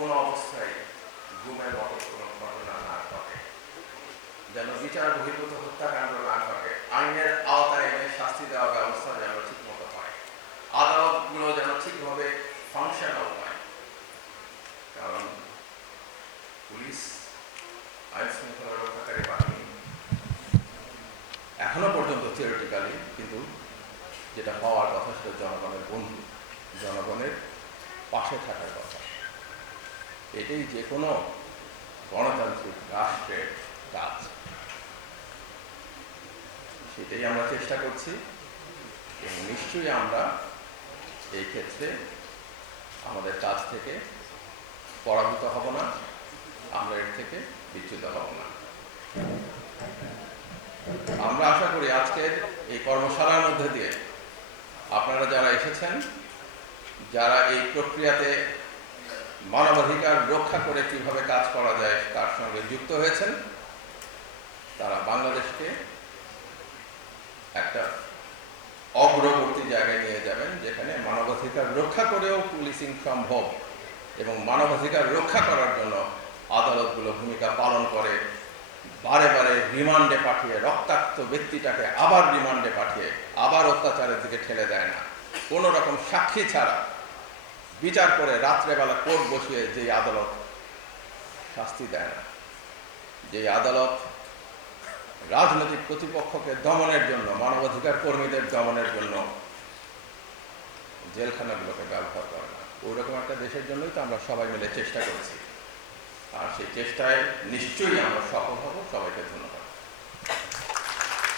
কোনো অবস্থায় গুমের মতো কোনো ঘটনা না ঘটে, যেন বিচার বহির্ভূত হত্যাকাণ্ড না ঘটে, আইনের আওতায় এনে শাস্তি দেওয়ার ব্যবস্থা যেন ঠিক মতো হয়, আদালতগুলো যেন ঠিকভাবে ফাংশনাল হয়। কারণ পুলিশ, আইন শৃঙ্খলা রক্ষাকারী বাহিনী এখনো পর্যন্ত থিওরিটিক্যালি, কিন্তু যেটা হওয়ার কথা সেটা জনগণের বন্ধু, জনগণের পাশে থাকার কথা। এটাই যে কোনো গণতান্ত্রিক রাষ্ট্রের কাজ। সেটাই আমরা চেষ্টা করছি এবং নিশ্চয়ই আমরা এই ক্ষেত্রে আমাদের কাজ থেকে পরাভূত হব না, আমরা এর থেকে বিচ্যুত হব না। আমরা আশা করি আজকের এই কর্মশালার মধ্যে দিয়ে আপনারা যারা এসেছেন, যারা এই প্রক্রিয়াতে মানবাধিকার রক্ষা করে কিভাবে কাজ করা যায় তার সঙ্গে যুক্ত হয়েছেন, তারা বাংলাদেশকে একটা অগ্রবর্তী জায়গায় নিয়ে যাবেন, যেখানে মানবাধিকার রক্ষা করেও পুলিশিং সম্ভব এবং মানবাধিকার রক্ষা করার জন্য আদালতগুলো ভূমিকা পালন করে, বারে বারে রিমান্ডে পাঠিয়ে রক্তাক্ত ব্যক্তিটাকে আবার রিমান্ডে পাঠিয়ে আবার অত্যাচারের দিকে ঠেলে দেয় না, কোনো রকম সাক্ষী ছাড়া বিচার করে রাত্রেবেলা কোর্ট বসিয়ে যেই আদালত শাস্তি দেয় না, যেই আদালত রাজনৈতিক প্রতিপক্ষকে দমনের জন্য, মানবাধিকার কর্মীদের দমনের জন্য জেলখানাগুলোকে ব্যবহার করে না, ওই রকম একটা দেশের জন্যই তো আমরা সবাই মিলে চেষ্টা করছি। আর সেই চেষ্টায় নিশ্চয়ই আমরা সফল হব। সবাইকে ধন্যবাদ।